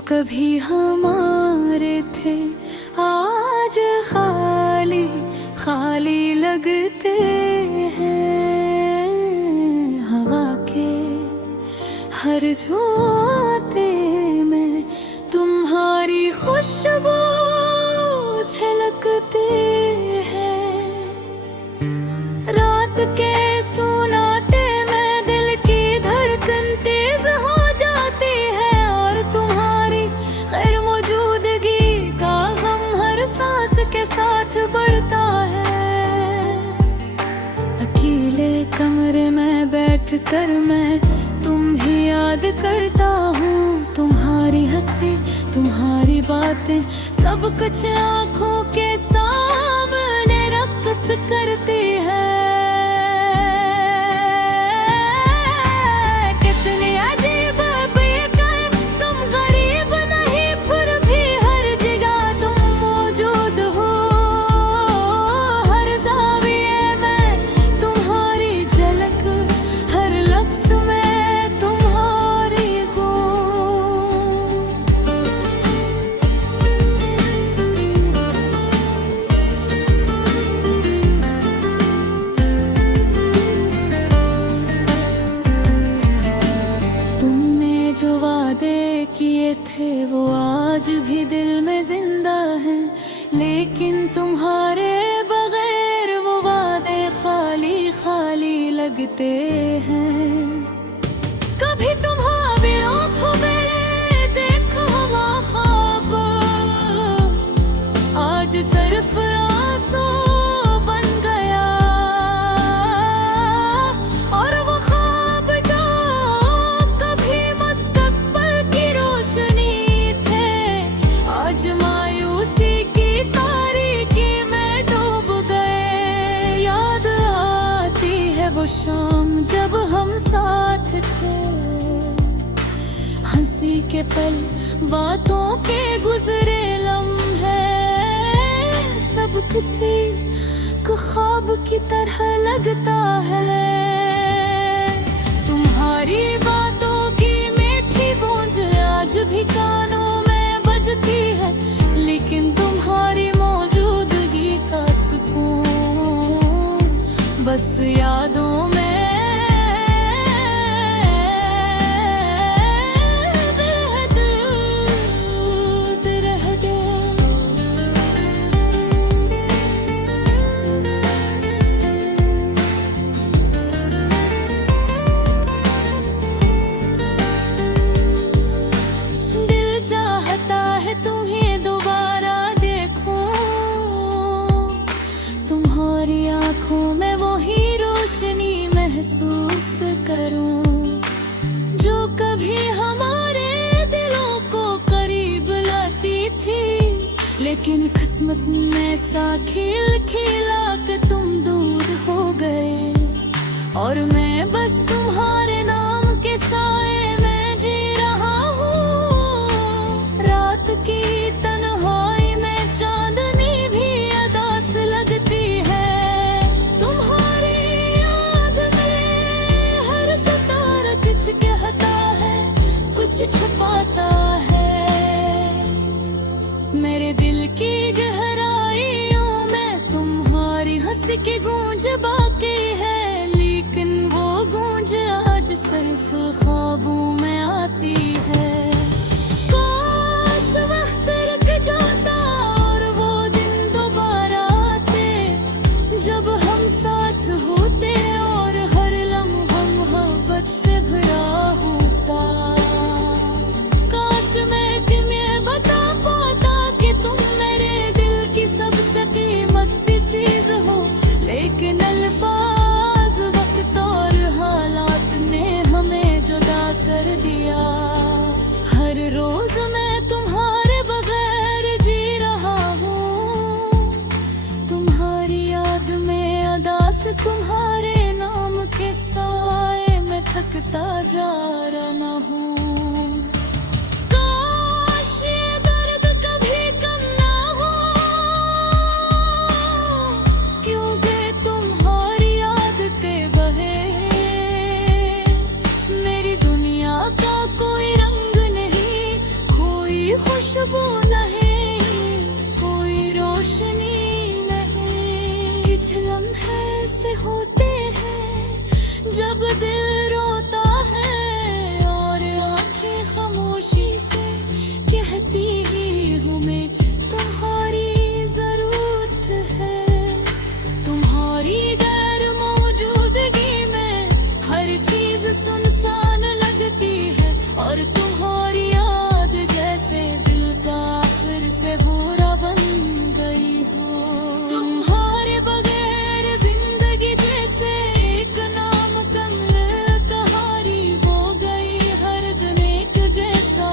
जो कभी हमारे थे आज खाली खाली लगते हैं। हवा के हर झोंके में तुम्हारी खुशबू झलकती है। रात के सुनाटे में दिल की धड़कन तेज हो जाती है और तुम्हारी गैर मौजूदगी का गम हर सांस के साथ बढ़ता है। अकेले कमरे में बैठकर मैं तुम ही याद करता हूँ। तुम्हारी हंसी तुम्हारी बातें सब कुछ आँखों के सामने रक्स करती है। कितनी अजीब बीत है, तुम गरीब नहीं फिर भी हर जगह तुम मौजूद हो। हर ज़ाविये में तुम्हारी झलक, हर लफ्ज़ में तुम्हारी गूंज। तुमने जो वादे किए थे वो आज भी दिल में जिंदा हैं, लेकिन तुम्हारे बगैर वो वादे खाली खाली लगते हैं। कभी तुम्हारी आँखों में देखो हुआ ख्वाब आज सिर्फ आंसू बन गया। और वो ख्वाब जो कभी मुस्तकबिल की रोशनी थे आज मायूसी की तारीकी में डूब गए। याद आती है वो शाम जब हम साथ थे, हंसी के पल बातों के गुजरे लम्हे सब कुछ एक ख्वाब की तरह लगता है। तुम्हारी बातों की मीठी गूंज आज भी कानों में बजती है, लेकिन तुम्हारी मौजूदगी का सुकून बस यादों में आँखों में वही रोशनी महसूस करूं जो कभी हमारे दिलों को करीब लाती थी। लेकिन किस्मत में सा खिल खिला के तुम दूर हो गए और मैं बस तुम्हारे नाम के साए में जी रहा हूँ। रात की तन्हाई में चांदनी भी अदास लगती है। कहता है कुछ छुपाता है। मेरे दिल की गहराइयों में तुम्हारी हंसी की गूंज बाकी है, लेकिन वो गूंज आज सिर्फ ख्वाबों में आती है। काश वक्त रुक जाता और वो दिन दोबारा आते जब हम साथ होते और हर लम्हा मोहब्बत से भरा होता। काश मैं तुम्हें बता पाता कि तुम मेरे दिल की सबसे कीमती चीज हो, लेकिन अल्फाज वक्त और हालात ने हमें जुदा कर दिया। हर रोज मैं तुम्हारे बगैर जी रहा हूँ, तुम्हारी याद में अदास तुम्हारे नाम के साए में थकता जा रहा हूँ। काश ये दर्द कभी कम ना हो, क्योंकि तुम्हारी याद के बहे मेरी दुनिया का कोई रंग नहीं, कोई खुशबू नहीं, कोई रोशनी नहीं। कुछ लम्हे से होते हैं जब दिल रोता है, और आंखें खामोशी से कहती ही हमें तुम्हारी जरूरत है। तुम्हारी गैर मौजूदगी में हर चीज सुनसान लगती है, और तुम्हारी याद जैसे दिल का आखिर से बुरा बन गई हो। तुम्हारे बगैर जिंदगी जैसे एक नाम कमल तहारी हो गई। हर दिन एक जैसा,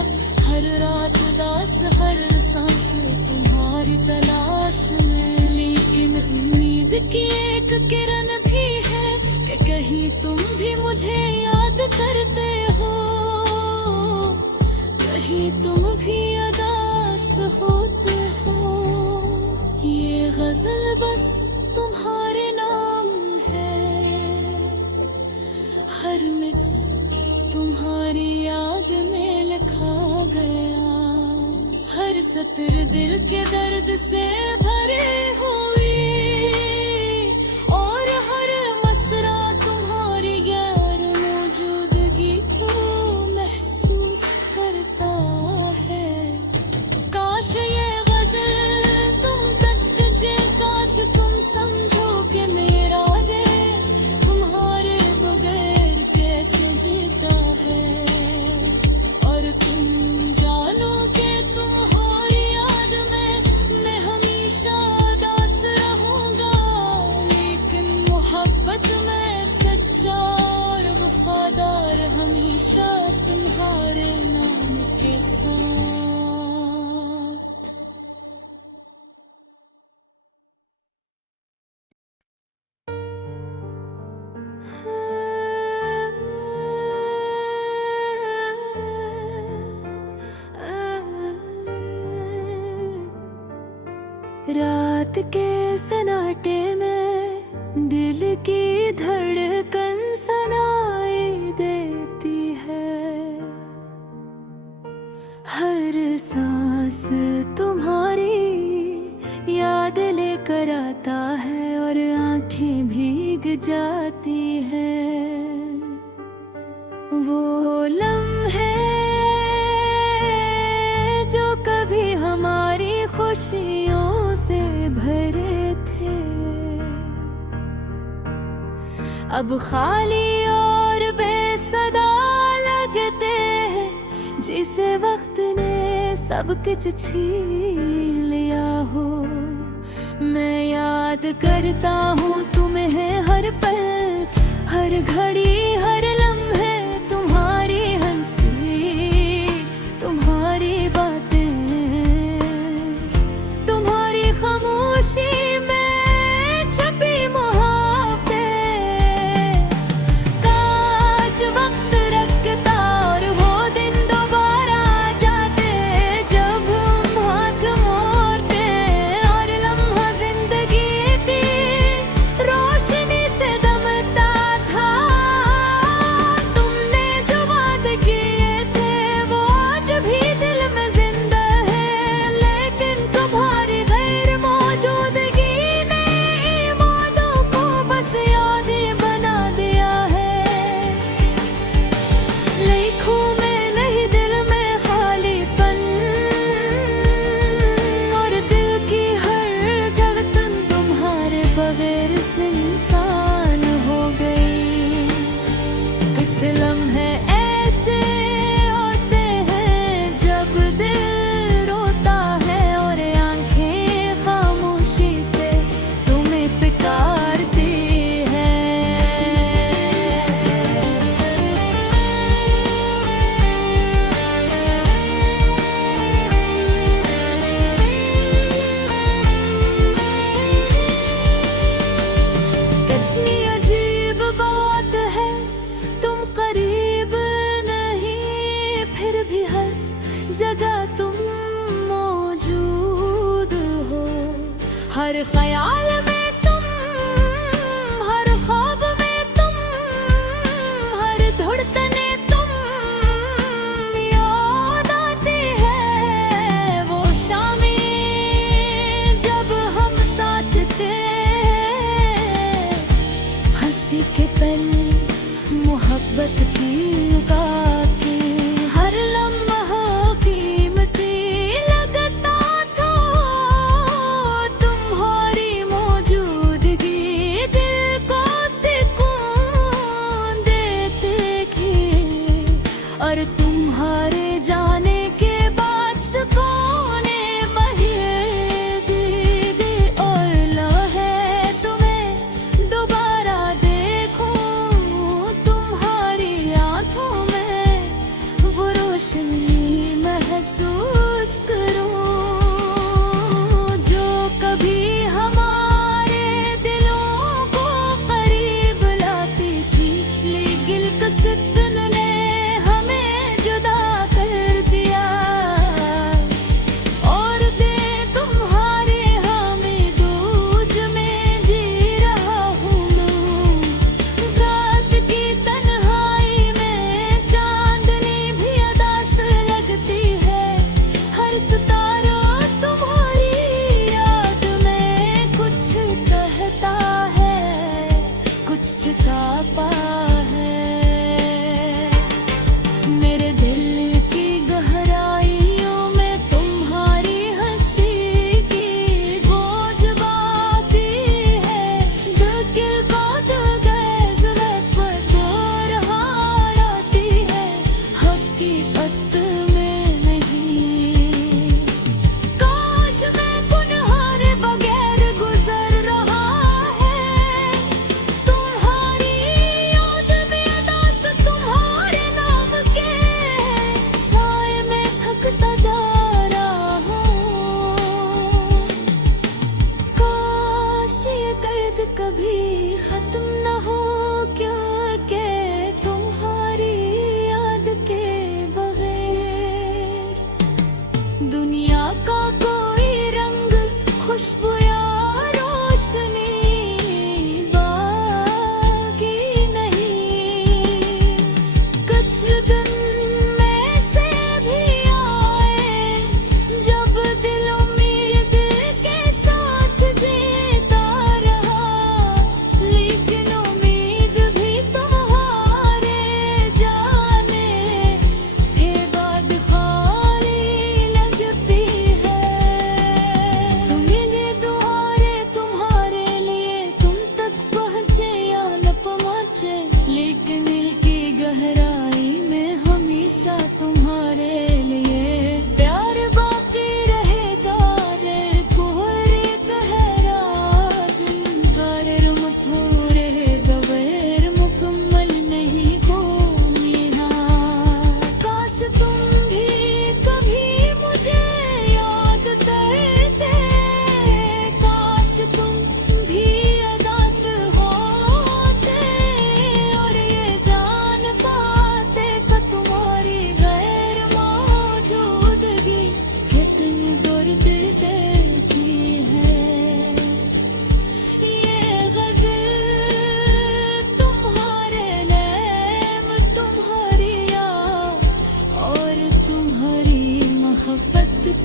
हर रात उदास, हर सांस तुम्हारी तलाश में। लेकिन उम्मीद की एक किरण भी है कि कहीं तुम भी मुझे याद करते हो, कहीं तुम भी अदास होते हो। ये गजल बस तुम्हारे नाम है, हर मिक्स तुम्हारी याद में लिखा गया। हर सत्र दिल के दर्द से भरे हुई, और हर मसरा तुम्हारी गैर मौजूदगी को महसूस करता है। काश ये गजल तुम तक पहुंचे, काश तुम समझो कि मेरा दिल तुम्हारे बगैर कैसे जीता है। और तुम जानो कि तुम्हारी याद में मैं हमेशा उदास रहूंगा। लेकिन मोहब्बत में सच्चा और वफादार हमेशा तुम्हारे नाम के साथ। रात के सन्नाटे में दिल की धड़कन सुनाई देती है। हर सांस तुम्हारी याद लेकर आता है, और आंखें भीग जाती हैं। वो लम्हे जो कभी हमारी खुशियों से भरे थे, अब खाली और बेसदा लगते हैं। जिसे वक्त ने सब कुछ छीन लिया हो, मैं याद करता हूँ तुम्हें हर पल, हर घड़ी, हर लम्हे। तुम्हारी हंसी, तुम्हारी बातें, तुम्हारी खामोशी में छपी मोहब्बतें। काश वक्त रखता और वो दिन दोबारा आ जाते, जब हम हाथ मोड़ते और लम्हा जिंदगी की रोशनी से दमता था। तुमने जो वादे किए थे वो आज भी दिल में जिंदा है, लेकिन तुम्हारी गैर मौजूदगी ने इन वादों को बस याद ही बना दिया है। लिखूं मैं नहीं दिल में खालीपन, और दिल की हर धड़कन तुम्हारे बगैर सुनसान हो गई। कुछ लम्हे ऐसे होते हैं जब दिल रोता है, और आंखें खामोशी से तुम्हें पुकारती है। कितनी अजीब बात है, तुम करीब नहीं, फिर भी हर जगह तुम मौजूद हो। हर ख्याल में तुम, हर ख्वाब में तुम, हर धड़कने तुम याद आती है।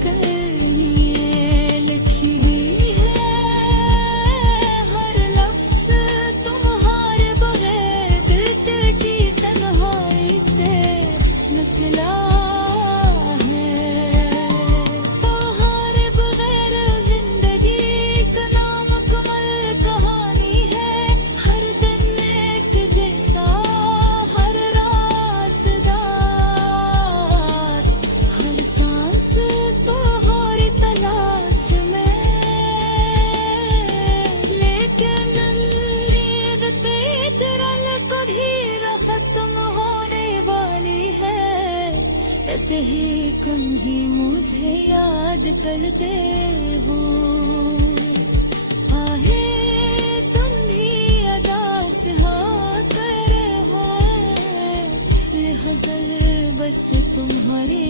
करनी लिखी है हर लफ्ज़ तुम्हारे बगैर दिल की तन्हाई से निकला है। तुम्हारे बगैर जिंदगी का नामुकम्मल कहानी है। हर दिन एक जैसा हर रात दास हर सांस तुम्हारी तलाश में। लेकिन नींद तेज रल कभी खत्म होने वाली है। ही तुम ही मुझे याद करते हो। आहे तुम भी अदा से हाँ कर हो। ये हज़ल बस तुम्हारी